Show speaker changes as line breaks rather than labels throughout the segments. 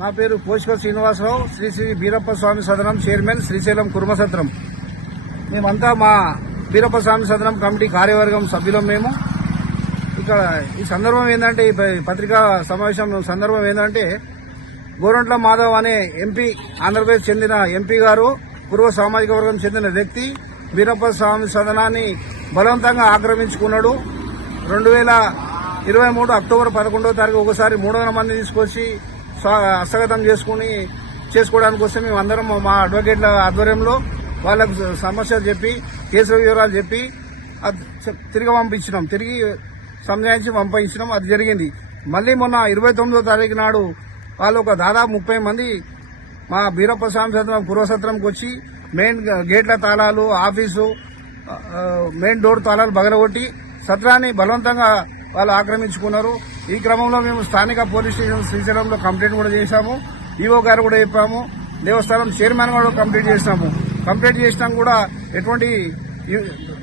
నా పేరు పోషక శ్రీనివాసరావు శ్రీ శ్రీ బీరప్ప స్వామి సదనం చైర్మన్ శ్రీశైలం కుర్మసత్రం మేమంతా మా బీరప్ప స్వామి సదనం కమిటీ కార్యవర్గం సభ్యులం మేము. ఇక్కడ ఈ సందర్భం ఏంటంటే ఈ పత్రికా సమావేశం సందర్భం ఏంటంటే గోరంట్ల మాధవ్ అనే ఎంపీ ఆంధ్రప్రదేశ్ చెందిన ఎంపీ గారు పూర్వ సామాజిక వర్గం చెందిన వ్యక్తి బీరప్ప స్వామి సదనాన్ని బలవంతంగా ఆక్రమించుకున్నాడు. రెండు వేల ఇరవై మూడు అక్టోబర్ పదకొండవ తారీఖు ఒకసారి మూడు వందల మంది తీసుకొచ్చి హస్తగతం చేసుకుని చేసుకోవడానికి వస్తే మేము అందరం మా అడ్వకేట్ల ఆధ్వర్యంలో వాళ్ళకు సమస్యలు చెప్పి కేసుల వివరాలు చెప్పి అది తిరిగి పంపించినాం. తిరిగి సంజాయించి పంపించడం అది జరిగింది. మళ్ళీ మొన్న ఇరవై తొమ్మిదో తారీఖు నాడు వాళ్ళు ఒక దాదాపు ముప్పై మంది మా బీరప్ప స్వామి సత్రం పూర్వసత్రంకి వచ్చి మెయిన్ గేట్ల తాళాలు ఆఫీసు మెయిన్ డోర్ తాళాలు బగలగొట్టి సత్రాన్ని బలవంతంగా వాళ్ళు ఆక్రమించుకున్నారు. ఈ క్రమంలో మేము స్థానిక పోలీస్ స్టేషన్ శ్రీశైలంలో కంప్లైంట్ కూడా చేశాము. ఈఓ గారు కూడా చెప్పాము. దేవస్థానం చైర్మన్ కూడా కంప్లైంట్ చేసినాము కంప్లైంట్ చేసినా కూడా ఎటువంటి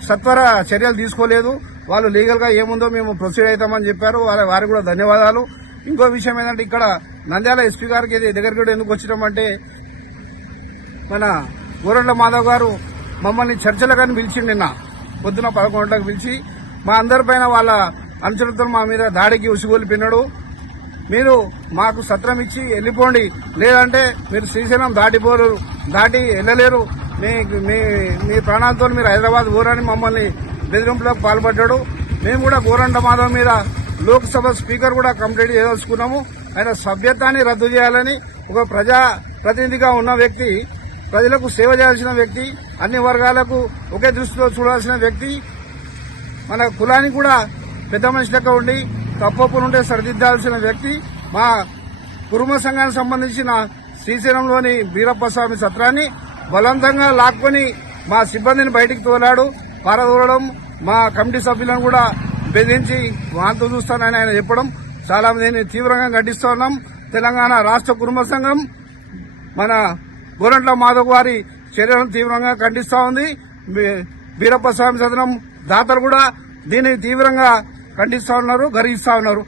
సత్వర చర్యలు తీసుకోలేదు. వాళ్ళు లీగల్గా ఏముందో మేము ప్రొసీడ్ అవుతామని చెప్పారు. వారి వారికి కూడా ధన్యవాదాలు. ఇంకో విషయం ఏంటంటే ఇక్కడ నంద్యాల ఎస్పీ గారికి దగ్గరికి కూడా ఎందుకు వచ్చినామంటే మన గోరంట్ల మాధవ్ గారు మమ్మల్ని చర్చలకని పిలిచి నిన్న. పొద్దున పదకొండులకు పిలిచి మా అందరిపైన వాళ్ళ అనుచరులతో మా మీద దాడికి ఉసిగొలిపినాడు మీరు మాకు సత్రం ఇచ్చి వెళ్ళిపోండి. లేదంటే మీరు శ్రీశైలం దాటిపోరు. దాటి వెళ్ళలేరు. మీ మీ మీ ప్రాణాలతో మీరు హైదరాబాద్ ఊరని మమ్మల్ని బెదిరింపులకు పాల్పడ్డాడు. మేము కూడా గోరంట మాధవ్ మీద లోక్సభ స్పీకర్ కూడా కంప్లీట్ చేయదలుచుకున్నాము. ఆయన సభ్యత్వాన్ని రద్దు చేయాలని ఒక ప్రజా ప్రతినిధిగా ఉన్న వ్యక్తి ప్రజలకు సేవ చేయాల్సిన వ్యక్తి అన్ని వర్గాలకు ఒకే దృష్టిలో చూడాల్సిన వ్యక్తి మన కులానికి కూడా పెద్ద మనిషి లెక్క ఉండి తప్పప్పులుంటే సరిదిద్దాల్సిన వ్యక్తి మా కుటుంబ సంఘానికి సంబంధించిన శ్రీశైలంలోని బీరప్ప స్వామి సత్రాన్ని బలవంతంగా లాక్కొని మా సిబ్బందిని బయటికి తోలాడు. పారదోలడం మా కమిటీ సభ్యులను కూడా బెదిరించి వాంతు చూస్తానని ఆయన చెప్పడం చాలా దీన్ని తీవ్రంగా ఖండిస్తూ ఉన్నాం. తెలంగాణ రాష్ట్ర కుటుంబ సంఘం మన గోరంట్ల మాధవ్ గారి చర్యలను తీవ్రంగా ఖండిస్తా ఉంది. బీరప్ప స్వామి సదనం దాతలు కూడా దీన్ని తీవ్రంగా ఖండిస్తా ఉన్నారు గర్హిస్తా ఉన్నారు.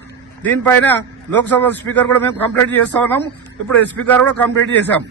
దీనిపైన లోక్సభ స్పీకర్ కూడా మేము కంప్లైంట్ చేస్తా ఉన్నాం ఇప్పుడు స్పీకర్ కూడా కంప్లైంట్ చేశాం.